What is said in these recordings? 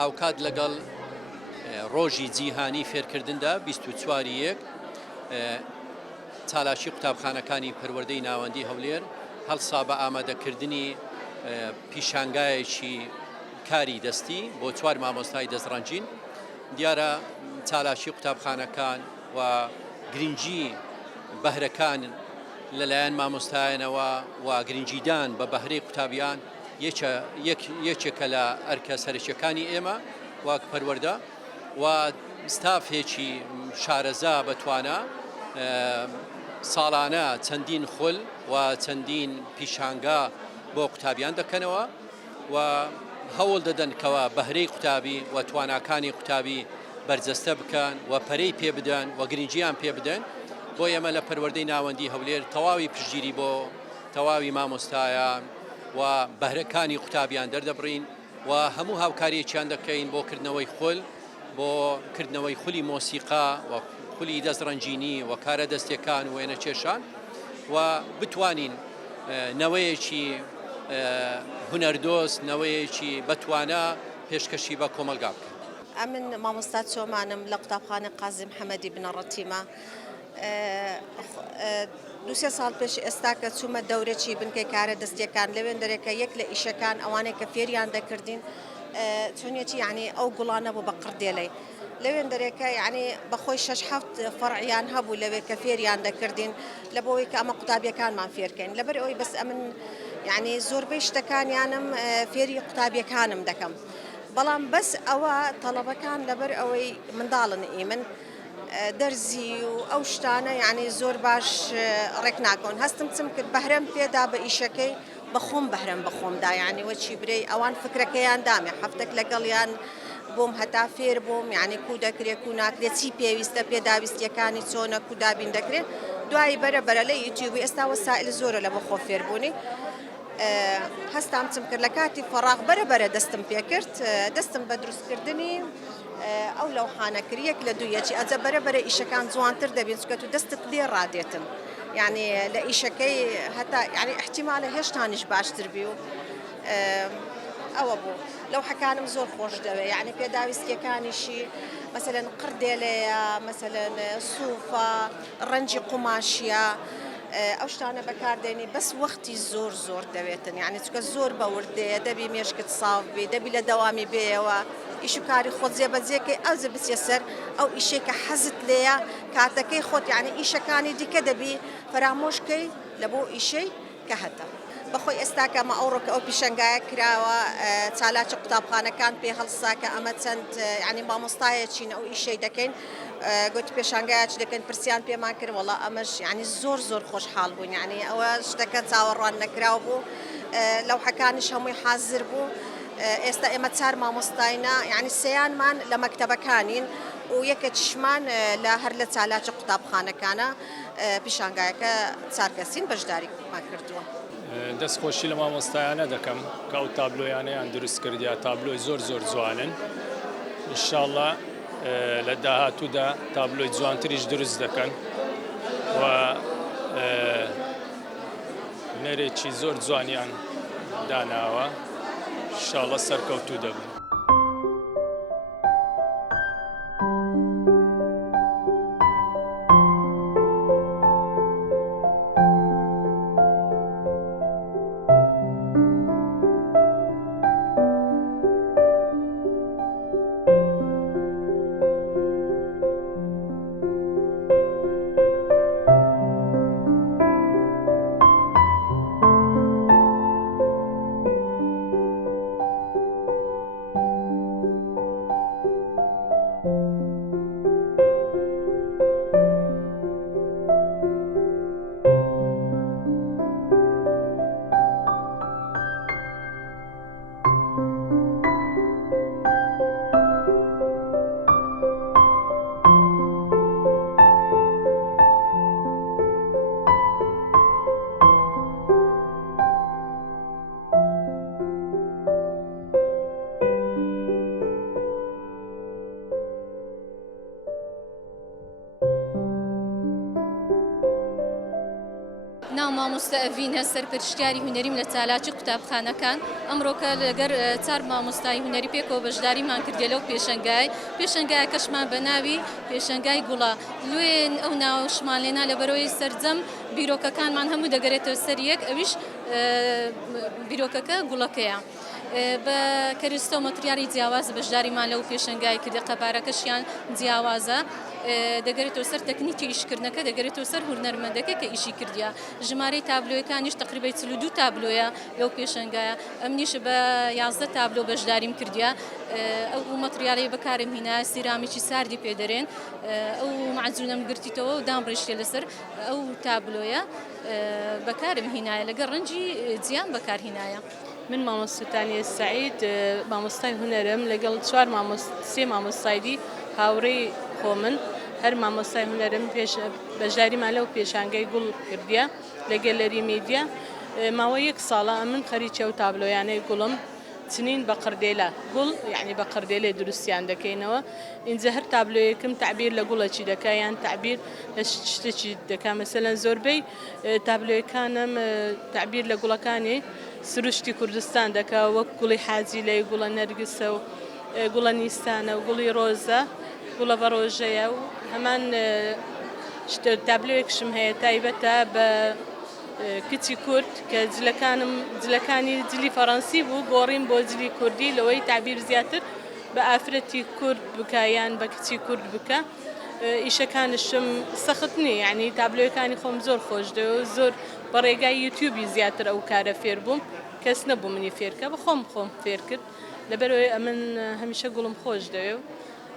هاوکات لەگەڵ ڕۆژی جیهانی فێرکردندا 24 چالاشی قوتابخانەکانی پەروەردەی ناوەندی هەولێر هەڵسا بە ئامادەکردنی پیشانگایەکی کاری دەستی بۆ 4 مامۆستای دەستڕەنجین. دیارە چالاشی قوتابخانەکان و گرنگی بەهرەکان لەلایەن مامۆستایانەوە و گرنگیدان بە بەهرەی قوتابیان یەکێکە لە ئەرکە سەرچیەکانی ئێمە واک پەروەردە و ستافێکی شارەزا بەتوانە ساڵانە چەندین خول و چەندین پیشانگا بۆ قوتابیان دەکەنەوە و هەوڵ دەدەن کەوە بەهرەی قوتابی و تواناکانی قوتابی بەرجەستە بکەن و پەرەی پێ بدەن و گرنگیان پێ بدەن. بۆ ئێمە لە پەروەردەی ناوەندی هەولێر تەواوی پشتگیری بۆ تەواوی مامۆستایان و بەهرەکانی قوتابیان دەردەبڕین و هەموو هاوکاریەکیان دەکەین بۆ کردنەوەی خول، بۆ کردنەوەی خولی مۆسیقا و خولی دەستڕەنجینی و کارە دەستیەکان و وێنە کێشان و بتوانین نەوەیەکی هونەردۆست، نەوەیەکی بەتوانە پێشکەشی بە کۆمەلگا بکەن. ئەمن مامۆستا چۆمانم لە قوتابخانە قازم محەممەدی بنەڕەتیمە. 2 ساڵ پێش ئێستا کە چوومە دەورێکی بنکەی کارە دەستیەکان لەوێن دەرێکە یەک لە ئیشەکان ئەوانەیە کە فێریان دەکردین چۆنیەتی یعنی ئەو گوڵانە بوو بە قردێلەی لەوێن دەرێکە یعنی بەخۆی 6-7 فەرعیان هەبوو لەوێ کە فێریان دەکردین لە بۆەوەی کە ئەمە قوتابیەکانمان فێرکەین لەبەر ئەوەی بەس ئەمن یعنی زۆربەی شتەکانیانم فێری قوتابیەکانم دەکەم، بەڵام بەس ئەوە تەڵەبەکان لەبەر ئەوەی منداڵن ئیمن دەرزی و ئەو شتانە یعنی زۆر باش ڕێک ناکەون. هەستم چم کرد بەهرەم پێدا بە ئیشەکەی بەخۆم بەهرەم بەخۆمدا یعنی وەچی برەی ئەوان فکرەکەیان دامێ هەفتێک لەگەڵیان بۆم هەتا فێر بووم یعنی کو دەکرێت و ناکرێت چی پێویستە پێداویستیەکانی چۆنە کودابین دەکرێت دوایی بەرە لە یوتیوبی ئێستا وەسائل زۆرە لە بە خۆ فێربوونی. هەستام چم کرد لە کاتی فەراغ بەرە دەستم پێ کرد دەستم بە دروستکردنی ئەو لەوحانە کرد یەک لە دوویەکی ئەجە بەرە ئیشەکان جوانتر دەبێت چکە و دەستت لێ ڕادێتن یعنی لە ئیشەکەی هەتا یعنی احتیمالە هێشتانیش باشتر بی و ئەوە بوو لەوحەکانم زۆر خۆش دەوێ یعنی پێداویستیەکانیشی مەسەلەن قردێلەیە مەسەلەن سووفە ڕەنجی قوماشیە ئەو شتانە بەکاردێنی بەس وەختی زۆر دەوێتن یعنی چکە زۆر بەوردەیە دەبی مێشکت ساڵ بێ دەبی لە دەوامی بێەوە ئیش و کاری خۆت جێبەجێکەی ئەو بچێ سەر ئەو ئیشێکە حەزت لێیە کاتەکەی خۆت یعنی ئیشەکانی دیکە دەبی فەرامۆشکەی لە بۆ ئیشەی کە هەتە بەخۆی ئێستاکەمە ئەوڕۆکە ئەو پیشنگایە کراوە چالاکی قوتابخانەکان پێ هەڵسا کە ئەمە چەند یعنی مامۆستایەکین ئەو ئیشەی دەکەین گوت پێشانگایەکی دەکەن پرسیان پێمان کرد وەڵا ئەمەش یعنی زۆر خۆشحاڵ بوون یعنی ئەوە شتەکە چاوەڕوان نەکراو بوو لەوحەکانیش هەمووی حازر بوو. ئێستا ئێمە 4 مامۆستاینا یعنی سەیانمان لە مەکتەبەکانین و یەکەکیشمان لە هەر لە چالاکی قوتابخانەکانە پیشانگایەکە 4 کەسین بەشداریمان کردووە. دەستخۆشی لە مامۆستایانە دەکەم کە ئەو تابلۆیانەیان دروست کردیا تابلۆی زۆر جوانن ئینشاڵڵا لە داهاتوودا تابلۆی جوانتریش دروست دەکەن و نەرێکی زۆر جوانیان داناوە ئینشاڵڵا سەرکەوتوو دەبن. مامۆستا ئەڤینە سەرپەرشتیاری هونەریم لە چالاکی قوتابخانەکان ئەمڕۆکە لەگەر چار مامۆستای هونەری پێکەوە بەشداریمان کردێ لەو پێشەنگای کەشمان بە ناوی پێشەنگای گوڵا لێن ئەو ناوشمان لێنا لە بەرەوەی سەرجەم بیرۆکەکانمان هەموو دەگەرێتەوە سەر یەک ئەویش بیرۆکەکە گوڵەکەیە. بە کەرستە و مەتریالی جیاواز بەشداریمان لەو پێشەنگای کردی قەبارەکەشیان جیاوازە دەگەرێتەوە سەر تەکنیکی ئیشکردنەکە دەگەرێتەوە سەر هونەرمەندەکە کە ئیشی کردیا ژمارەی تابلۆیەکانیش تقریبا 42 تابلۆیە لەو پێشەنگایە ئەمنیش بە 11 تابلۆ بەشداریم کردیا ئەو مەتریالی بەکارم هینا سیرامێکی ساردی پێدەرێن ئەو معجونەم گرتیتەوە و دام ڕێشتێ لەسەر ئەو تابلۆیە بەکارم هینایە لەگەڵ ڕەنجی جیان بەکارهینایە. من مامۆستانی سعید مامۆستای هونەرم لەگەڵ سێ مامۆستایدی هاوڕێی خۆ من هەر مامۆستای هونەرم بەژاریمان لەو پێشانگەی گوڵ کردیە لە گەلەری میدیا ماوە 1 ساڵە من خەریکە و تابلۆیانەی گوڵم چنین بە قردێلە گوڵ یعنی بە قردێلێ دروستیان دەکەینەوە اینجا هەر تابلۆیەکم تعبیر لە گوڵەکی دەکا یان تعبیر لە شتێکی دەکا مەسەلەن زۆربەی تابلۆیەکانم تعبیر لە گوڵەکانی سروشتی کوردستان دەکا وەک گوڵی حاجیلەی گوڵە نەرگسە و گوڵە نیسانە و گوڵی ڕۆزە گوڵە بە ڕۆژەیە و هەمان تابلۆیەکشم هەیە تایبەتە بە کچی کورد کە جلەکانی جلی فەڕەنسی بوو گۆڕین بۆ جلی کوردی لەوەی تعبیر زیاتر بە ئافرەتی کورد بکە یان بە کچی کورد بکە ئیشەکانشم سەخت نیە یعنی تابلۆیەکانی خۆم زۆر خۆش دەوێ و زۆر بە ڕێگای یوتیوبی زیاتر ئەو کارە فێر بووم کەس نەبوو منی فێرکە بە خۆم فێر کرد لەبەرەوەی ئەمن هەمیشە گوڵم خۆش دەوێ و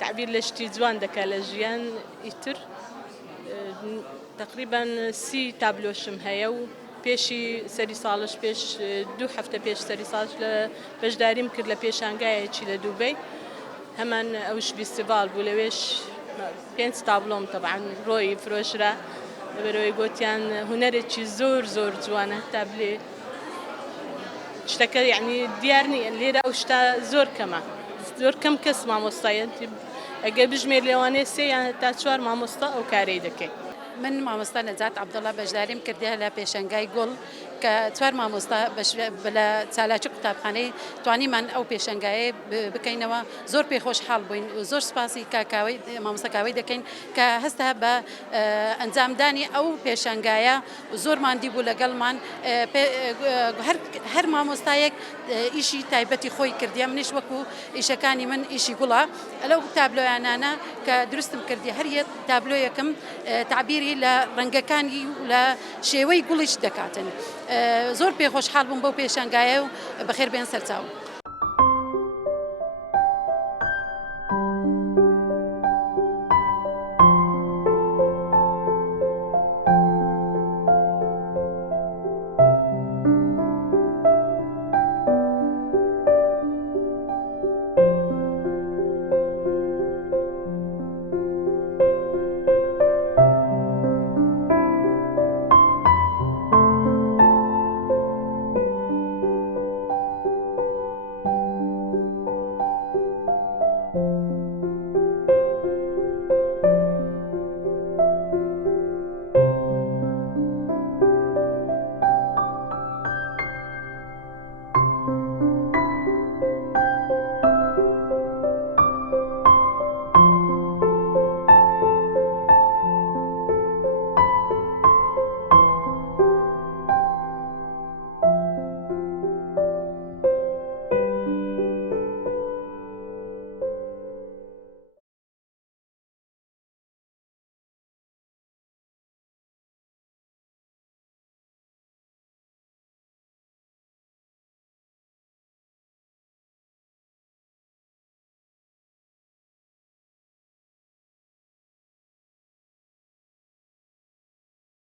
تعبیر لە شتی جوان دەکا لە ژیان ئیتر تقریبا 30 تابلۆشم هەیە و پێشی سەری ساڵش پێش 2 هەفتە پێش سەری ساڵش لە بەشداریم کرد لە پێشانگایەکی لە دووبەی هەمان ئەوش فیستیڤال بوو لەوێش 5 تابلۆم تەبعاً ڕۆی فرۆشرا لەبەرەوەی گوتیان هونەرێکی زۆر زۆر جوانە تابلێ شتەکە یعنی دیار نییە لێرە ئەو شتا زۆر کەمە زۆر کەم کەس مامۆستایەت ئەگە بژمێر لێوانێ 3 یان تا 4 مامۆستا ئەو کارەی دەکەین. من مامۆستا نەجات عەبدوڵڵا بەشداریم کردیا لە پێشەنگای گوڵ کە 4 مامۆستا لە چالاکی قوتابخانەی توانیمان ئەو پێشەنگایە بکەینەوە زۆر پێخۆشحاڵ بووین و زۆر سپاسی مامۆستاکاوی دەکەین کە هەستا بە ئەنجامدانی ئەو پێشەنگایە زۆرمان دی بوو لەگەڵمان هەر مامۆستایەک ئیشی تایبەتی خۆی کردیا منیش وەکو ئیشەکانی من ئیشی گوڵە لەو تابلۆیانانە کە دروستم کردی هەر یەک تابلۆیەکم تعبیری لە ڕەنگەکانی و لە شێوەی گوڵیش دەکاتن زۆر پێخۆشحاڵ بووم بەو پێشەنگایە و بەخێر بێن سەرچاو.